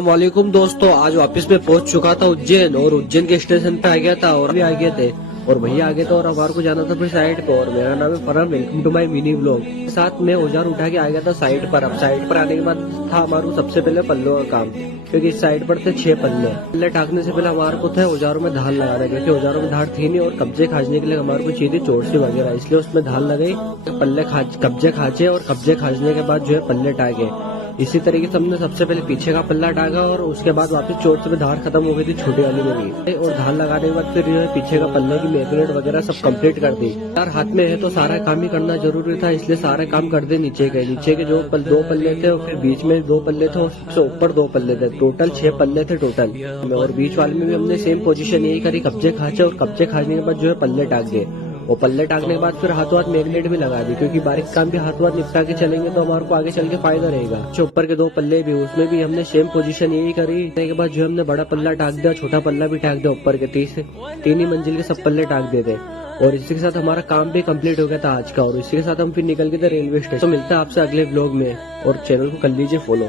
वालेकुम दोस्तों, आज वापस में पहुंच चुका था उज्जैन और उज्जैन के स्टेशन पे आ गया था और भी आ गए थे और भैया आ गए थे और हमारे को जाना था फिर साइड पे। और मेरा नाम है Farhan, welcome to my mini vlog. साथ में औजार उठा के आ गया था साइड पर। अब साइड पर आने के बाद था हमारे को सबसे पहले पल्लों का काम, क्योंकि इस साइड पर थे 6 पल्ले टाकने से पहले हमारे को थे औजारों में धार लगाना, क्योंकि औजारों में धार थी नहीं और कब्जे खाजने के लिए हमारे को चाहिए थी चोरसी वगैरह, इसलिए उसमें धार लगाई। पल्ले कब्जे खाचे और कब्जे खाजने के बाद जो है पल्ले टाके। इसी तरीके से हमने सबसे पहले पीछे का पल्ला टाका और उसके बाद वापस चोट से धार खत्म हो गई थी छोटी वाली में भी, और धार लगाने के बाद फिर जो है पीछे का पल्ले की मैग्नेट वगैरह सब कंप्लीट कर दी। यार हाथ में है तो सारा काम ही करना जरूरी था, इसलिए सारे काम कर दे। नीचे के जो 2 पल्ले थे और फिर बीच में 2 पल्ले थे और सबसे ऊपर 2 पल्ले थे, टोटल 6 पल्ले थे टोटल। और बीच वाले में भी हमने सेम पोजीशन यही करी, कब्जे खाचे और कब्जे खाने के बाद जो है पल्ले टाक दिए। और पल्ले टाकने के बाद फिर हाथों हाथ मैग्नेट भी लगा दी, क्योंकि बारीक काम भी हाथों हाथ निपटा के चलेंगे तो हमारे को आगे चल के फायदा रहेगा। ऊपर के 2 पल्ले भी, उसमें भी हमने सेम पोजीशन यही करी। के बाद जो हमने बड़ा पल्ला टाक दिया, छोटा पल्ला भी टाक दिया, ऊपर के 3 ही मंजिल के सब पल्ले टाक दिए थे। और इसी के साथ हमारा काम भी कंप्लीट हो गया था आज का। और इसी के साथ हम फिर निकल गए थे रेलवे स्टेशन। तो मिलता है आपसे अगले व्लॉग में और चैनल को कर लीजिए फॉलो।